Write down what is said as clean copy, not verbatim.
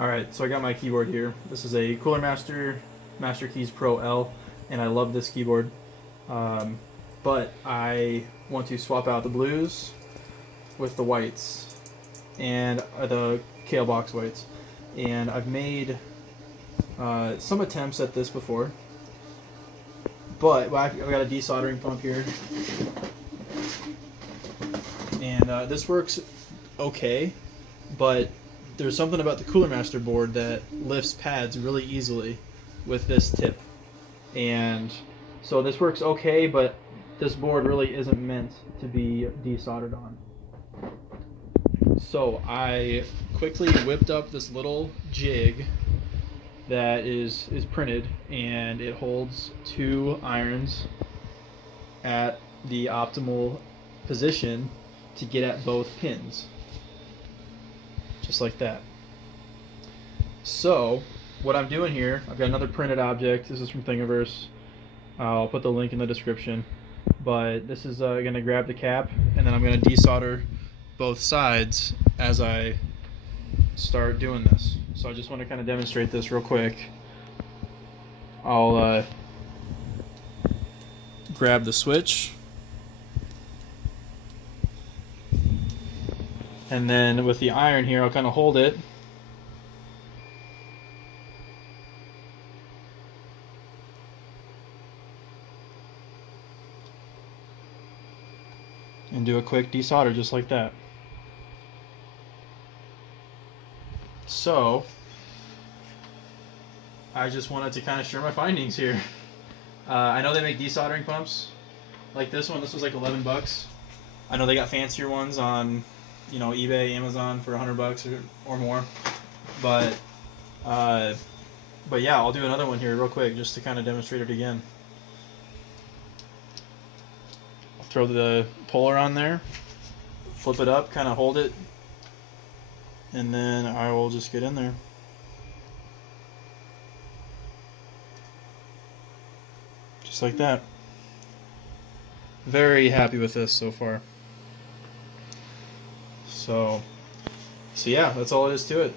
Alright, so I got my keyboard here. This is a Cooler Master Keys Pro L, and I love this keyboard. But I want to swap out the blues with the whites, and the Kale box whites. And I've made some attempts at this before, but I've got a desoldering pump here, and this works okay, but there's something about the Cooler Master board that lifts pads really easily with this tip. And so this works okay, but this board really isn't meant to be desoldered on. So I quickly whipped up this little jig that is printed, and it holds 2 irons at the optimal position to get at both pins. Just like that. So what I'm doing here, I've got another printed object. This is from Thingiverse. I'll put the link in the description. But this is going to grab the cap, and then I'm going to desolder both sides as I start doing this. So I just want to kind of demonstrate this real quick. I'll grab the switch, and then with the iron here, I'll kind of hold it. And do a quick desolder just like that. So, I just wanted to kind of share my findings here. I know they make desoldering pumps like this one. This was like 11 bucks. I know they got fancier ones on, eBay, Amazon for 100 bucks or more. But yeah, I'll do another one here real quick just to kind of demonstrate it again. I'll throw the puller on there, flip it up, kind of hold it, and then I will just get in there. Just like that. Very happy with this so far. So yeah, that's all it is to it.